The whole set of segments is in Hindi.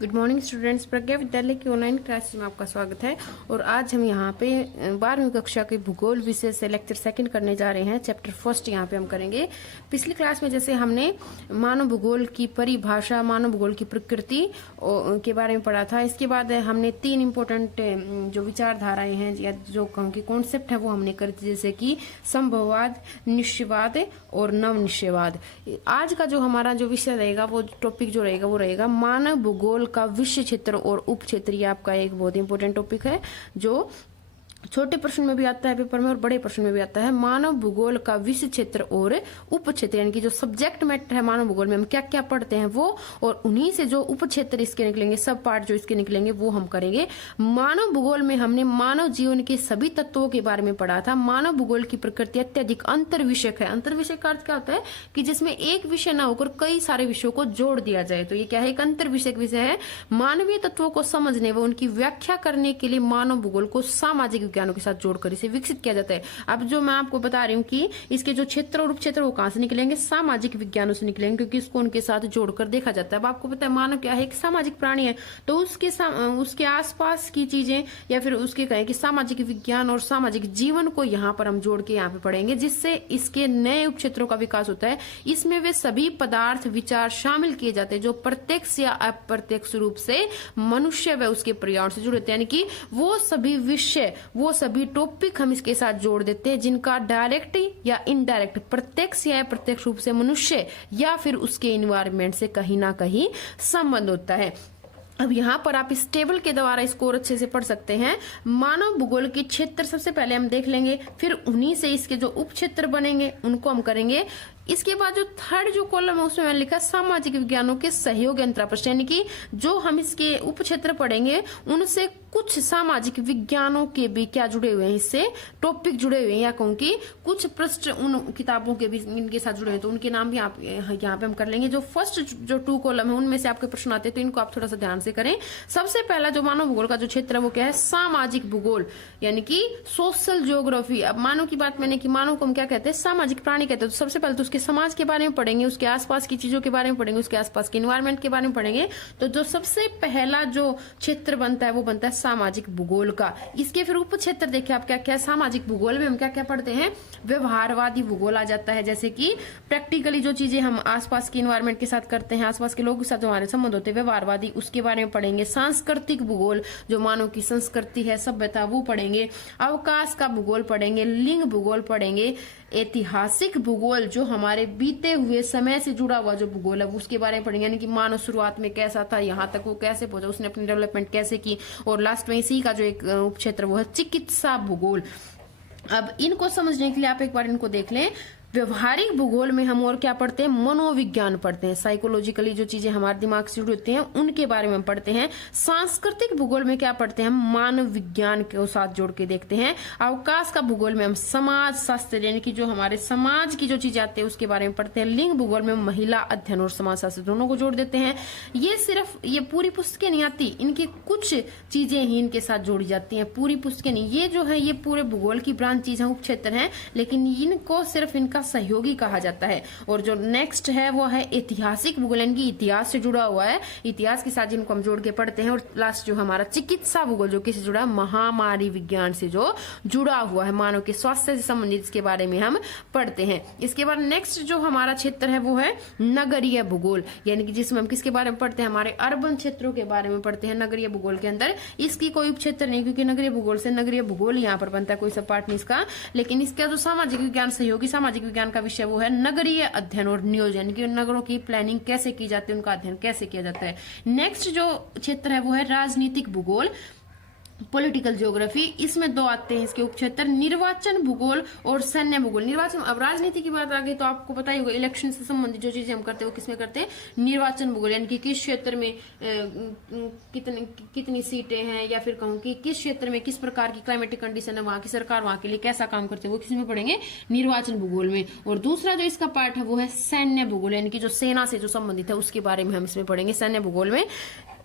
गुड मॉर्निंग स्टूडेंट्स, प्रज्ञा विद्यालय की ऑनलाइन क्लासेस में आपका स्वागत है। और आज हम यहाँ पे 12वीं कक्षा के भूगोल विषय से लेक्चर सेकंड करने जा रहे हैं। चैप्टर फर्स्ट यहाँ पे हम करेंगे। पिछली क्लास में जैसे हमने मानव भूगोल की परिभाषा, मानव भूगोल की प्रकृति के बारे में पढ़ा था। इसके बाद हमने 3 इम्पोर्टेंट जो विचारधाराएं हैं या जो कॉन्सेप्ट है वो हमने कर दी, जैसे कि संभववाद, निश्चयवाद और नव निश्चयवाद। आज का जो हमारा जो विषय रहेगा, वो टॉपिक जो रहेगा वो रहेगा मानव भूगोल का विषय क्षेत्र और उप क्षेत्र। ये आपका एक बहुत इंपॉर्टेंट टॉपिक है जो छोटे प्रश्न में भी आता है पेपर में और बड़े प्रश्न में भी आता है। मानव भूगोल का विषय क्षेत्र और उप क्षेत्र, यानी कि जो सब्जेक्ट मैटर है मानव भूगोल में हम क्या क्या पढ़ते हैं वो, और उन्हीं से जो उप क्षेत्र इसके निकलेंगे, सब पार्ट जो इसके निकलेंगे वो हम करेंगे। मानव भूगोल में हमने मानव जीवन के सभी तत्वों के बारे में पढ़ा था। मानव भूगोल की प्रकृति अत्यधिक अंतर्विषयक है। अंतर्विषय का अर्थ क्या होता है कि जिसमें एक विषय ना होकर कई सारे विषयों को जोड़ दिया जाए, तो ये क्या है, एक अंतर्विषयक विषय है। मानवीय तत्वों को समझने व उनकी व्याख्या करने के लिए मानव भूगोल को सामाजिक विज्ञानों के साथ जोड़कर इसे विकसित किया जाता है। अब जो मैं आपको बता रही हूँ कि इसके जो क्षेत्र और उपक्षेत्र वो कहां से निकलेंगे, सामाजिक विज्ञानों से निकलेंगे, क्योंकि इसको उनके साथ जोड़कर देखा जाता है। अब आपको पता है मानव क्या है, एक सामाजिक प्राणी है, तो उसके आसपास की चीजें या फिर उसके कहें कि सामाजिक विज्ञान और सामाजिक जीवन को यहाँ पर हम जोड़ के यहाँ पे पढ़ेंगे, जिससे इसके नए उपक्षेत्रों का विकास होता है। इसमें वे सभी पदार्थ विचार शामिल किए जाते हैं जो प्रत्यक्ष या अप्रत्यक्ष रूप से मनुष्य व उसके पर्यावरण से जुड़े होते हैं, यानी कि वो सभी विषय, वो सभी टॉपिक हम इसके साथ जोड़ देते हैं जिनका डायरेक्ट या इनडायरेक्ट, प्रत्यक्ष या अप्रत्यक्ष रूप से मनुष्य या फिर उसके इन्वायरमेंट से कहीं ना कहीं संबंध होता है। अब यहाँ पर आप इस टेबल के द्वारा इसको और अच्छे से पढ़ सकते हैं। मानव भूगोल के क्षेत्र सबसे पहले हम देख लेंगे, फिर उन्हीं से इसके जो उप क्षेत्र बनेंगे उनको हम करेंगे। इसके बाद जो थर्ड जो कॉलम है उसमें मैंने लिखा सामाजिक विज्ञानों के सहयोग अंतरप्रश्न, यानी कि जो हम इसके उप क्षेत्र पढ़ेंगे उनसे कुछ सामाजिक विज्ञानों के भी क्या जुड़े हुए हैं, इससे टॉपिक जुड़े हुए हैं, या कहूँ कि कुछ पृष्ठ उन किताबों के भी इनके साथ जुड़े हैं, तो उनके नाम भी आप यहाँ पे हम कर लेंगे। जो फर्स्ट जो 2 कॉलम है उनमें से आपके प्रश्न आते हैं, तो इनको आप थोड़ा सा ध्यान से करें। सबसे पहला जो मानव भूगोल का जो क्षेत्र है वो क्या है, सामाजिक भूगोल, यानी कि सोशल ज्योग्राफी। अब मानव की बात मैंने की, मानव को हम क्या कहते हैं, सामाजिक प्राणी कहते हैं। तो सबसे पहले तो उसके समाज के बारे में पढ़ेंगे, उसके आसपास की चीजों के बारे में पढ़ेंगे, उसके आसपास के एनवायरमेंट के बारे में पढ़ेंगे। तो जो सबसे पहला जो क्षेत्र बनता है वो बनता है सामाजिक भूगोल का। इसके फिर उप क्षेत्र देखिए आप क्या क्या, सामाजिक भूगोल में हम क्या क्या पढ़ते हैं, व्यवहारवादी भूगोल आ जाता है, जैसे कि प्रैक्टिकली जो चीजें हम आसपास के एनवायरमेंट के साथ करते हैं, आसपास के लोगों के साथ जो हमारे संबंध होते हैं, व्यवहारवादी, उसके बारे में पढ़ेंगे। सांस्कृतिक भूगोल, जो मानव की संस्कृति है, सभ्यता, वो पढ़ेंगे। अवकाश का भूगोल पढ़ेंगे, लिंग भूगोल पढ़ेंगे। ऐतिहासिक भूगोल, जो हमारे बीते हुए समय से जुड़ा हुआ जो भूगोल है उसके बारे में पढ़ेंगे, यानी कि मानव शुरुआत में कैसा था, यहाँ तक वो कैसे पहुंचा, उसने अपनी डेवलपमेंट कैसे की। और लास्ट में इसी का जो एक उपक्षेत्र वो है चिकित्सा भूगोल। अब इनको समझने के लिए आप एक बार इनको देख लें। व्यवहारिक भूगोल में हम और क्या पढ़ते हैं, मनोविज्ञान पढ़ते हैं, साइकोलॉजिकली जो चीजें हमारे दिमाग से जुड़ी होती हैं उनके बारे में हम पढ़ते हैं। सांस्कृतिक भूगोल में क्या पढ़ते हैं, हम मानव विज्ञान के साथ जोड़ के देखते हैं। अवकाश का भूगोल में हम समाज शास्त्र, यानी कि जो हमारे समाज की जो चीजें आती है उसके बारे में पढ़ते हैं। लिंग भूगोल में महिला अध्ययन और समाज शास्त्र दोनों को जोड़ देते हैं। ये सिर्फ ये पूरी पुस्तकें नहीं आती, इनकी कुछ चीजें ही इनके साथ जोड़ी जाती हैं, पूरी पुस्तकें नहीं। ये जो है ये पूरे भूगोल की ब्रांच चीज है, उप क्षेत्र है, लेकिन इनको सिर्फ इनका सहयोगी कहा जाता है। और जो नेक्स्ट है वो है ऐतिहासिक भूगोल, यानी कि इतिहास से जुड़ा हुआ है, इतिहास के साथ जिनको हम जोड़ के पढ़ते हैं। और लास्ट जो हमारा चिकित्सा भूगोल, जो किससे जुड़ा है, महामारी विज्ञान से जो जुड़ा हुआ है, मानव के स्वास्थ्य से संबंधित, इसके बारे में हम पढ़ते हैं। इसके बाद नेक्स्ट जो हमारा क्षेत्र है वो है नगरीय भूगोल, यानी कि जिसमें हम किसके बारे में पढ़ते हैं, हमारे अर्बन क्षेत्रों के बारे में पढ़ते हैं। नगरीय भूगोल के अंदर इसकी कोई उपक्षेत्र नहीं, क्योंकि नगरीय भूगोल से नगरीय भूगोल यहाँ पर बनता है, कोई सब पार्ट नहीं इसका। लेकिन इसका जो सामाजिक विज्ञान, सहयोगी सामाजिक विज्ञान का विषय वो है नगरीय अध्ययन और नियोजन, की नगरों की प्लानिंग कैसे की जाती है, उनका अध्ययन कैसे किया जाता है। नेक्स्ट जो क्षेत्र है वो है राजनीतिक भूगोल, पॉलिटिकल ज्योग्राफी। इसमें 2 आते हैं इसके उपक्षेत्र, निर्वाचन भूगोल और सैन्य भूगोल। निर्वाचन, अब राजनीति की बात आ गई तो आपको पता ही होगा, इलेक्शन से संबंधित जो चीजें हम करते हैं वो किसमें करते हैं, निर्वाचन भूगोल, यानी कि किस क्षेत्र में कितनी सीटें हैं, या फिर कहूँ कि किस क्षेत्र में किस प्रकार की क्लाइमेटिक कंडीशन है, वहां की सरकार वहां के लिए कैसा काम करते हैं, वो किसमें पढ़ेंगे, निर्वाचन भूगोल में। और दूसरा जो इसका पार्ट है वो है सैन्य भूगोल, यानी कि जो सेना से जो संबंधित है उसके बारे में हम इसमें पढ़ेंगे, सैन्य भूगोल में।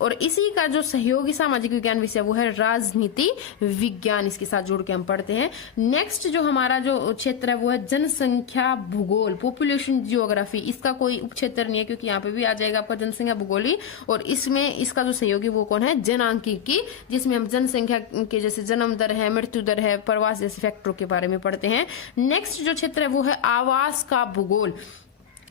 और इसी का जो सहयोगी सामाजिक विज्ञान विषय वो है राजनीति विज्ञान, इसके साथ जोड़ के हम पढ़ते हैं। नेक्स्ट जो हमारा जो क्षेत्र है वो है जनसंख्या भूगोल, पॉपुलेशन जियोग्राफी। इसका कोई उपक्षेत्र नहीं है क्योंकि यहाँ पे भी आ जाएगा आपका जनसंख्या भूगोल ही, और इसमें इसका जो सहयोगी वो कौन है, जनांकिकी, जिसमें हम जनसंख्या के जैसे जन्म दर है, मृत्यु दर है, प्रवास जैसे फैक्टरों के बारे में पढ़ते हैं। नेक्स्ट जो क्षेत्र है वो है आवास का भूगोल,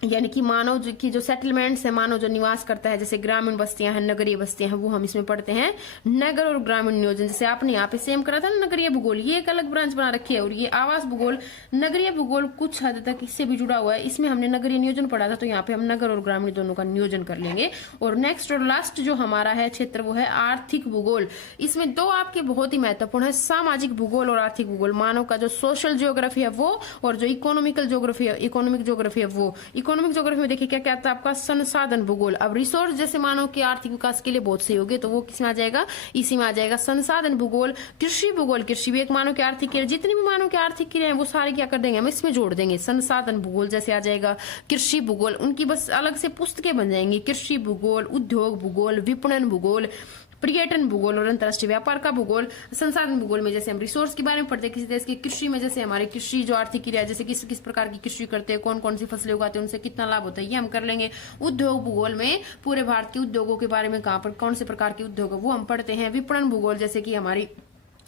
यानी कि मानव की जो सेटलमेंट्स है, मानव जो निवास करता है, जैसे ग्रामीण बस्तियां हैं, नगरीय बस्तियां हैं, वो हम इसमें पढ़ते हैं। नगर और ग्रामीण नियोजन, जैसे आपने यहाँ पे सेम करा था ना नगरीय भूगोल, ये एक अलग ब्रांच बना रखी है, और ये आवास भूगोल, नगरीय भूगोल कुछ हद तक इससे भी जुड़ा हुआ है। इसमें हमने नगरीय नियोजन पढ़ा था, तो यहाँ पे हम नगर और ग्रामीण दोनों का नियोजन कर लेंगे। और नेक्स्ट और लास्ट जो हमारा है क्षेत्र वो है आर्थिक भूगोल। इसमें दो आपके बहुत ही महत्वपूर्ण है, सामाजिक भूगोल और आर्थिक भूगोल। मानव का जो सोशल जियोग्राफी है वो, और जो इकोनॉमिकल जियोग्राफी है, इकोनॉमिक जियोग्राफी है वो। इकोनॉमिक जियोग्राफी में देखिए क्या क्या आता है आपका, संसाधन भूगोल। अब रिसोर्स जैसे मानव के आर्थिक विकास के लिए बहुत सहयोगी, तो वो किसमें आ जाएगा, इसी में आ जाएगा संसाधन भूगोल। कृषि भूगोल, कृषि भी एक मानव के आर्थिक क्रिया, जितनी भी मानव के आर्थिक क्रिया है वो सारे क्या कर देंगे, हम इसमें जोड़ देंगे। संसाधन भूगोल जैसे आ जाएगा कृषि भूगोल, उनकी बस अलग से पुस्तकें बन जाएंगी, कृषि भूगोल, उद्योग भूगोल, विपणन भूगोल, पर्यटन भूगोल और अंतर्राष्ट्रीय व्यापार का भूगोल। संसाधन भूगोल में जैसे हम रिसोर्स के बारे में पढ़ते हैं किसी देश की, कृषि में जैसे हमारी कृषि जो आर्थिक क्रिया है, जैसे किस किस प्रकार की कृषि करते हैं, कौन कौन सी फसलें उगाते हैं, उनसे कितना लाभ होता है, ये हम कर लेंगे। उद्योग भूगोल में पूरे भारत के उद्योगों के बारे में, कहाँ पर कौन से प्रकार के उद्योग है वो हम पढ़ते हैं। विपणन भूगोल जैसे कि हमारी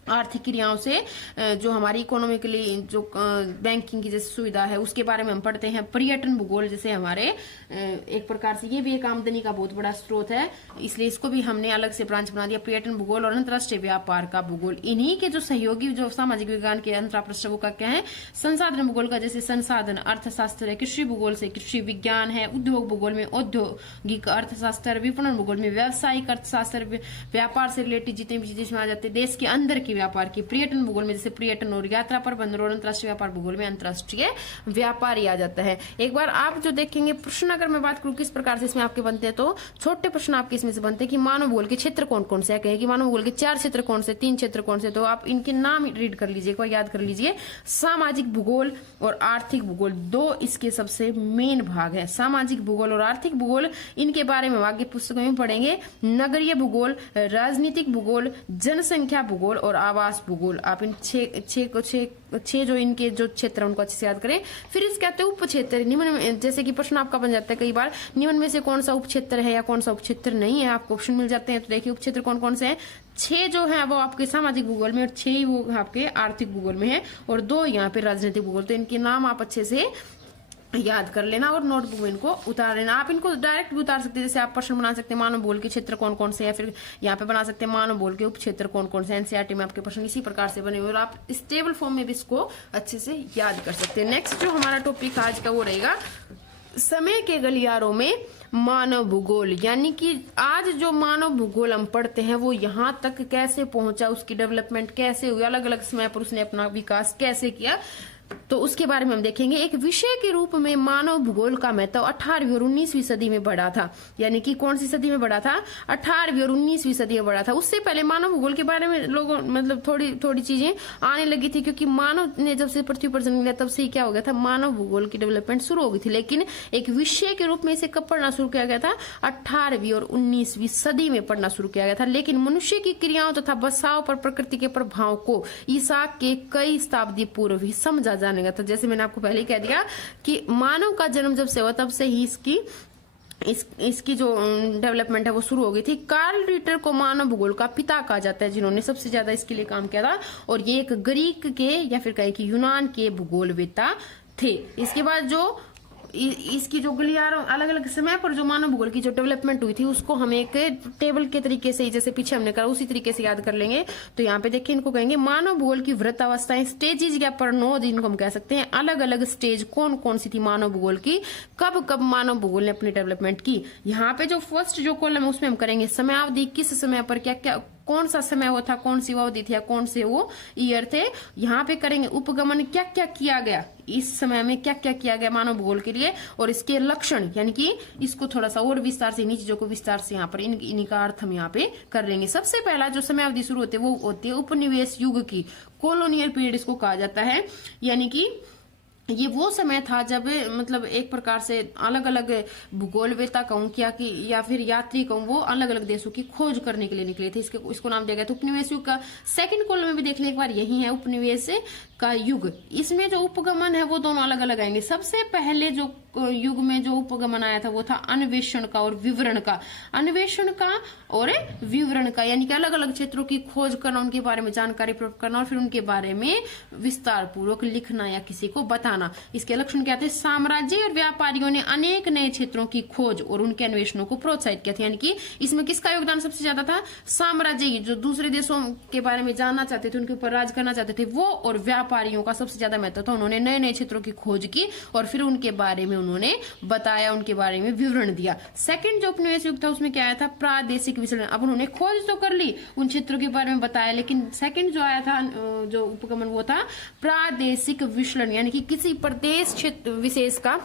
आर्थिक क्रियाओं से जो हमारी इकोनॉमिकली जो बैंकिंग की जैसे सुविधा है उसके बारे में हम पढ़ते हैं। पर्यटन भूगोल जैसे हमारे एक प्रकार से ये भी एक आमदनी का बहुत बड़ा स्रोत है, इसलिए इसको भी हमने अलग से ब्रांच बना दिया, पर्यटन भूगोल और अंतर्राष्ट्रीय व्यापार का भूगोल। इन्हीं के जो सहयोगी जो सामाजिक विज्ञान के अंतराप्रश्न वो का क्या है, संसाधन भूगोल का जैसे संसाधन अर्थशास्त्र है, कृषि भूगोल से कृषि विज्ञान है, उद्योग भूगोल में औद्योगिक अर्थशास्त्र, विपणन भूगोल में व्यावसायिक अर्थशास्त्र, व्यापार से रिलेटेड जितने भी चीजें इसमें आ जाते हैं, देश के अंदर की व्यापार की। पर्यटन भूगोल में जैसे पर्यटन और यात्रा प्रबंधन, और अंतर्राष्ट्रीय व्यापार भूगोल में अंतर्राष्ट्रीय व्यापार ही आ जाता है। एक बार आप जो देखेंगे प्रश्न, अगर मैं बात करूं किस प्रकार से इसमें आपके बनते हैं, तो छोटे प्रश्न आपके इसमें से बनते हैं कि मानव भूगोल के क्षेत्र कौन कौन से है, कहें कि मानव भूगोल के 4 क्षेत्र कौन से, 3 क्षेत्र कौन से, तो आप इनके नाम रीड कर लीजिए, एक बार याद कर लीजिए। सामाजिक भूगोल और आर्थिक भूगोल, दो इसके सबसे मेन भाग है। सामाजिक भूगोल और आर्थिक भूगोल, इनके बारे में आगे पुस्तकों में पढ़ेंगे। नगरीय भूगोल, राजनीतिक भूगोल, जनसंख्या भूगोल और आवास भूगोल। आप इन छह जो इनके जो क्षेत्र है उनको अच्छे से याद करें। फिर इसके आते उप क्षेत्र, निम्न में जैसे कि प्रश्न आपका बन जाता है कई बार, निम्न में से कौन सा उप क्षेत्र है या कौन सा उप क्षेत्र नहीं है, आपको ऑप्शन मिल जाते हैं। तो देखिए उप क्षेत्र कौन कौन से हैं, 6 जो है वो आपके सामाजिक भूगोल में और 6 वो आपके आर्थिक भूगोल में है, और 2 यहाँ पे राजनीतिक भूगोल। तो इनके नाम आप अच्छे से याद कर लेना और नोटबुक में इनको उतार लेना। आप इनको डायरेक्ट भी उतार सकते हैं, जैसे आप प्रश्न बना सकते हैं मानव भूगोल के क्षेत्र कौन कौन से हैं, फिर यहाँ पे बना सकते हैं मानव भूगोल के उप क्षेत्र कौन कौन से हैं। एनसीईआरटी में आपके प्रश्न इसी प्रकार से बने हुए और आप इस टेबल फॉर्म में भी इसको अच्छे से याद कर सकते हैं। नेक्स्ट जो हमारा टॉपिक आज का वो रहेगा समय के गलियारों में मानव भूगोल, यानी कि आज जो मानव भूगोल हम पढ़ते हैं वो यहाँ तक कैसे पहुंचा, उसकी डेवलपमेंट कैसे हुई, अलग अलग समय पर उसने अपना विकास कैसे किया, तो उसके बारे में हम देखेंगे। एक विषय के रूप में मानव भूगोल का महत्व 18वीं और 19वीं सदी में बढ़ा था, यानी कि कौन सी सदी में बढ़ा था, 18वीं और 19वीं सदी में बढ़ा था। उससे पहले मानव भूगोल के बारे में लोगों मतलब थोड़ी चीजें आने लगी थी, क्योंकि मानव ने जब से पृथ्वी पर जन्म लिया तब से ही क्या हो गया था, मानव भूगोल की डेवलपमेंट शुरू हो गई थी। लेकिन एक विषय के रूप में इसे कब पढ़ना शुरू किया गया था, 18वीं और 19वीं सदी में पढ़ना शुरू किया गया था। लेकिन मनुष्य की क्रियाओं तथा बसाव पर प्रकृति के प्रभाव को ईसा के कई शताब्दी पूर्व ही समझा जाने था। जैसे मैंने आपको पहले ही कह दिया कि मानव का जन्म जब से हुआ तब से ही इसकी जो डेवलपमेंट है वो शुरू हो गई थी। कार्ल रिटर को मानव भूगोल का पिता कहा जाता है, जिन्होंने सबसे ज्यादा इसके लिए काम किया था, और ये एक ग्रीक के या फिर कहें कि यूनान के भूगोलवेत्ता थे। इसके बाद जो इसकी जो गलियारों अलग अलग समय पर जो मानव भूगोल की जो डेवलपमेंट हुई थी उसको हम एक टेबल के तरीके से, जैसे पीछे हमने करा उसी तरीके से याद कर लेंगे। तो यहाँ पे देखिए इनको कहेंगे मानव भूगोल की वृत्तावस्थाएं, स्टेजेस या परनोद इनको हम कह सकते हैं। अलग अलग स्टेज कौन कौन सी थी मानव भूगोल की, कब कब मानव भूगोल ने अपनी डेवलपमेंट की। यहाँ पे जो फर्स्ट जो कॉलम है उसमें हम करेंगे समयावधि, किस समय पर क्या क्या कौन सा समय वो था, कौन सी अवधि थी या कौन से वो ईयर थे। यहाँ पे करेंगे उपगमन, क्या क्या किया गया इस समय में, क्या क्या किया गया मानव भूगोल के लिए, और इसके लक्षण, यानी कि इसको थोड़ा सा और विस्तार से इन चीजों को विस्तार से यहाँ पर इनका अर्थ हम यहाँ पे कर लेंगे। सबसे पहला जो समय अवधि शुरू होती है वो होती है उपनिवेश युग की, कॉलोनियल पीरियड इसको कहा जाता है। यानी कि ये वो समय था जब मतलब एक प्रकार से अलग अलग भूगोलवेता कहूं क्या कि या फिर यात्री कहूं, वो अलग अलग देशों की खोज करने के लिए निकले थे। इसको नाम दिया गया था उपनिवेश युग का। सेकंड कॉलम में भी देख लें एक बार, यही है उपनिवेश का युग। इसमें जो उपगमन है वो दोनों अलग अलग आएंगे। सबसे पहले जो युग में जो उपगमन आया था वो था अन्वेषण का और विवरण का। अन्वेषण का और विवरण का यानी कि अलग अलग क्षेत्रों की खोज करना, उनके बारे में जानकारी प्राप्त करना और फिर उनके बारे में विस्तार पूर्वक लिखना या किसी को बताना। इसके लक्षण क्या थे? साम्राज्य और व्यापारियों ने अनेक नए क्षेत्रों की खोज और उनके अन्वेषणों को प्रोत्साहित किया था। यानी कि इसमें किसका योगदान सबसे ज्यादा था? साम्राज्य, जो दूसरे देशों के बारे में जानना चाहते थे, उनके ऊपर राज करना चाहते थे वो, और व्यापारियों का सबसे ज्यादा महत्व था। उन्होंने नए नए क्षेत्रों की खोज की और फिर उनके बारे में उन्होंने बताया, उनके बारे में विवरण दिया। सेकंड जो उपनिवेश युग था उसमें क्या आया था? प्रादेशिक विश्लेषण। अब उन्होंने खोज तो कर ली, उन क्षेत्रों के बारे में बताया, लेकिन सेकंड जो आया था जो उपगमन वो था प्रादेशिक विश्लेषण, यानी कि किसी प्रदेश क्षेत्र विशेष का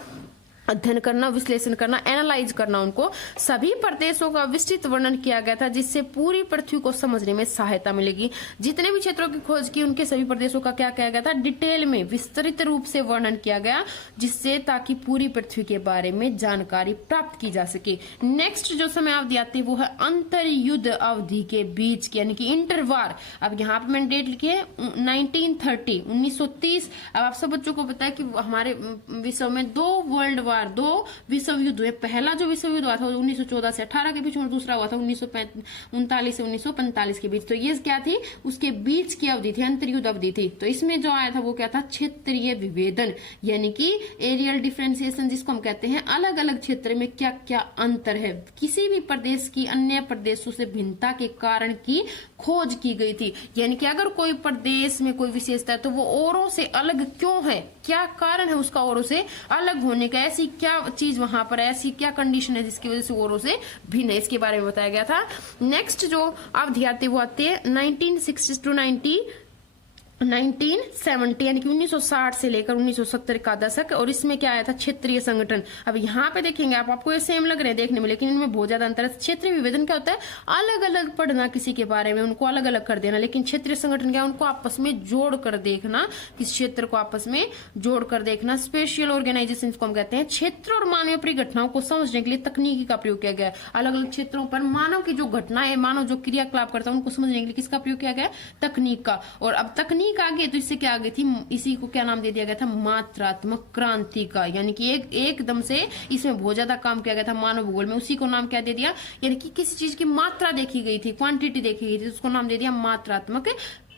अध्ययन करना, विश्लेषण करना, एनालाइज करना, उनको सभी प्रदेशों का विस्तृत वर्णन किया गया था जिससे पूरी पृथ्वी को समझने में सहायता मिलेगी। जितने भी क्षेत्रों की खोज की उनके सभी प्रदेशों का क्या किया गया था? डिटेल में विस्तृत रूप से वर्णन किया गया, जिससे ताकि पूरी पृथ्वी के बारे में जानकारी प्राप्त की जा सके। नेक्स्ट जो समय अवधि आती है वो है अंतरयुद्ध अवधि के बीच की, यानी कि इंटरवार। अब यहाँ पे मैंने डेट लिखी है 1930, 1930। अब आप सब बच्चों को पता है कि हमारे विश्व में दो विश्व युद्ध हुए। पहला जो विश्व युद्ध हुआ था 1914 से 18 के बीच, और दूसरा हुआ था 1939 से 1945 के बीच। तो ये क्या थी? उसके बीच की अवधि थी, अंतर्युद्ध अवधि थी। तो इसमें जो आया था वो क्या था? क्षेत्रीय विभेदन, यानी कि एरियल डिफरेंशिएशन, जिसको हम कहते हैं अलग अलग क्षेत्र में क्या क्या अंतर है, किसी भी प्रदेश की अन्य प्रदेशों से भिन्नता के कारण की खोज की गई थी। यानी कि अगर कोई प्रदेश में कोई विशेषता है तो वो औरों से अलग क्यों है, क्या कारण है उसका औरों से अलग होने का, ऐसी क्या चीज वहां पर, ऐसी क्या कंडीशन है जिसकी वजह से औरों से भिन्न है, इसके बारे में बताया गया था। नेक्स्ट जो अवधि आती है वो आती है 1960 टू 1970, यानी कि 1960 से लेकर 1970 का दशक। और इसमें क्या आया था? क्षेत्रीय संगठन। अब यहाँ पे देखेंगे आपको ये सेम लग रहे हैं देखने में, लेकिन इनमें बहुत ज्यादा अंतर है। क्षेत्रीय विभेदन क्या होता है? अलग अलग पढ़ना किसी के बारे में, उनको अलग अलग कर देना। लेकिन क्षेत्रीय संगठन क्या है? उनको आपस में जोड़ कर देखना, किस क्षेत्र को आपस में जोड़ कर देखना। स्पेशल ऑर्गेनाइजेशन को हम कहते हैं। क्षेत्र और मानवीय परिघटनाओं को समझने के लिए तकनीकी का प्रयोग किया गया। अलग अलग क्षेत्रों पर मानव की जो घटनाएं, मानव जो क्रियाकलाप करता है, उनको समझने के लिए किसका प्रयोग किया गया? तकनीक का। और अब तकनीक आगे तो इससे क्या आ गई थी? इसी को क्या नाम दे दिया गया था? मात्रात्मक क्रांति का। यानी कि एकदम से इसमें बहुत ज्यादा काम किया गया था मानव भूगोल में, उसी को नाम क्या दे दिया? यानी कि किसी चीज की मात्रा देखी गई थी, क्वांटिटी देखी गई थी, उसको नाम दे दिया मात्रात्मक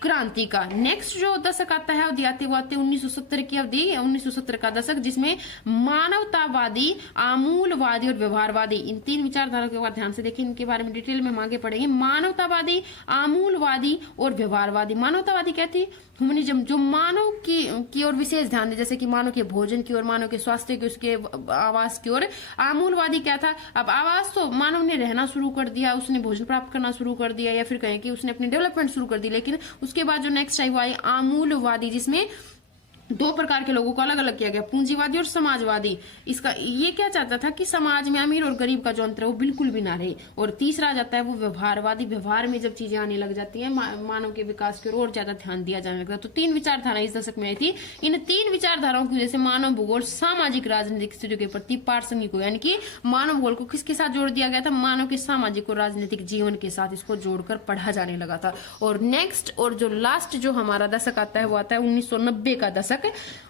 क्रांति का। नेक्स्ट जो दशक आता है अवधि आती है वो आती है 1970 की अवधि, 1970 का दशक, जिसमें मानवतावादी, आमूलवादी और व्यवहारवादी, इन तीन विचारधारा के बाद ध्यान से देखिए, इनके बारे में डिटेल में हम आगे पढ़ेंगे। मानवतावादी, आमूलवादी और व्यवहारवादी। मानवतावादी क्या थी? ह्यूमनिज्म, जो मानव की ओर विशेष ध्यान दे, जैसे कि मानव के भोजन की ओर, मानव के स्वास्थ्य की, उसके आवास की ओर। आमूलवादी क्या था? अब आवास तो मानव ने रहना शुरू कर दिया, उसने भोजन प्राप्त करना शुरू कर दिया, या फिर कहें कि उसने अपनी डेवलपमेंट शुरू कर दी। लेकिन उसके बाद जो नेक्स्ट आई वो आई आमूलवादी, जिसमें दो प्रकार के लोगों को अलग अलग किया गया, पूंजीवादी और समाजवादी। इसका ये क्या चाहता था कि समाज में अमीर और गरीब का जो अंतर है वो बिल्कुल भी ना रहे। और तीसरा आ जाता है वो व्यवहारवादी। व्यवहार में जब चीजें आने लग जाती हैं, मानव के विकास की ओर ज्यादा ध्यान दिया जाने लगा। तो तीन विचारधारा इस दशक में आई थी। इन तीन विचारधाराओं की वजह से मानव भूगोल सामाजिक राजनीतिक स्थितियों के प्रति प्रासंगिक हो, यानी कि मानव भूगोल को किसके साथ जोड़ दिया गया था? मानव के सामाजिक और राजनीतिक जीवन के साथ इसको जोड़कर पढ़ा जाने लगा था। और नेक्स्ट और जो लास्ट जो हमारा दशक आता है वो आता है 1990 का दशक।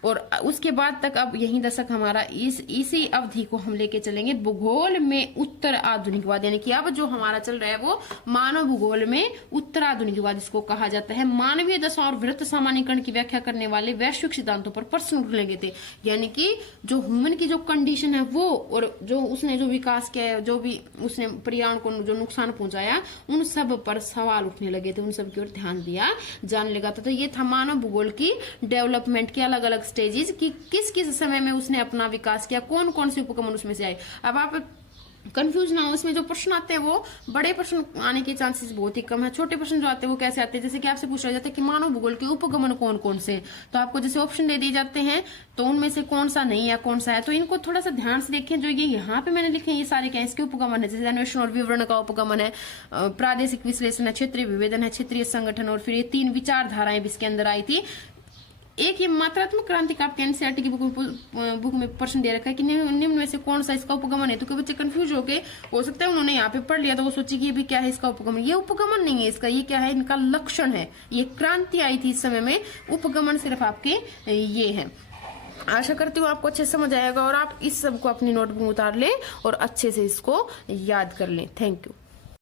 और उसके बाद तक अब यही दशक हमारा इसी अवधि को हम लेके चलेंगे भूगोल में उत्तर आधुनिकवाद, यानी कि अब जो हमारा चल रहा है वो मानव भूगोल में उत्तर आधुनिकवाद इसको कहा जाता है। मानवीय दशा और वृत्त सामान्यीकरण की व्याख्या करने वाले वैश्विक सिद्धांतों पर प्रश्न उठने थे। यानी कि जो ह्यूमन की जो कंडीशन है वो, और जो उसने जो विकास किया है, जो भी उसने पर्यावरण को जो नुकसान पहुंचाया, उन सब पर सवाल उठने लगे थे, उन सब की ओर ध्यान दिया जाने लगा था। तो ये था मानव भूगोल की डेवलपमेंट के अलग अलग स्टेजेस कि किस किस समय में उसने अपना विकास किया, कौन कौन से उपगमन उसमें से आए। अब आप कंफ्यूज ना हो, इसमें जो प्रश्न आते हैं वो बड़े प्रश्न आने के चांसेस बहुत ही कम है। छोटे प्रश्न जो आते हैं वो कैसे आते हैं? जैसे कि आपसे पूछा जाता है कि मानव भूगोल के उपगमन कौन कौन से, तो आपको जैसे ऑप्शन दे दिए जाते हैं तो उनमें से कौन सा नहीं है, कौन सा है, तो इनको थोड़ा सा ध्यान से देखें। जो ये यहाँ पे मैंने लिखे हैं ये सारे क्या है? इसके उपगमन है। जैसे अन्वेषण और विवरण का उपगमन है, प्रादेशिक विश्लेषण है, क्षेत्रीय विभेदन है, क्षेत्रीय संगठन, और फिर ये तीन विचारधाराएं भी इसके अंदर आई थी। एक ये मात्रात्मक क्रांति का आपके एनसीईआरटी की बुक में प्रश्न दे रखा है कि निम्न में से कौन सा इसका उपगमन है। तो कई बच्चे कंफ्यूज होके, हो सकता है उन्होंने यहाँ पे पढ़ लिया तो वो सोचे कि ये भी क्या है इसका उपगमन। ये उपगमन नहीं है इसका, ये क्या है, इनका लक्षण है। ये क्रांति आई थी इस समय में, उपगमन सिर्फ आपके ये है। आशा करती हूँ आपको अच्छे समझ आएगा और आप इस सब को अपनी नोटबुक में उतार लें और अच्छे से इसको याद कर लें। Thank you.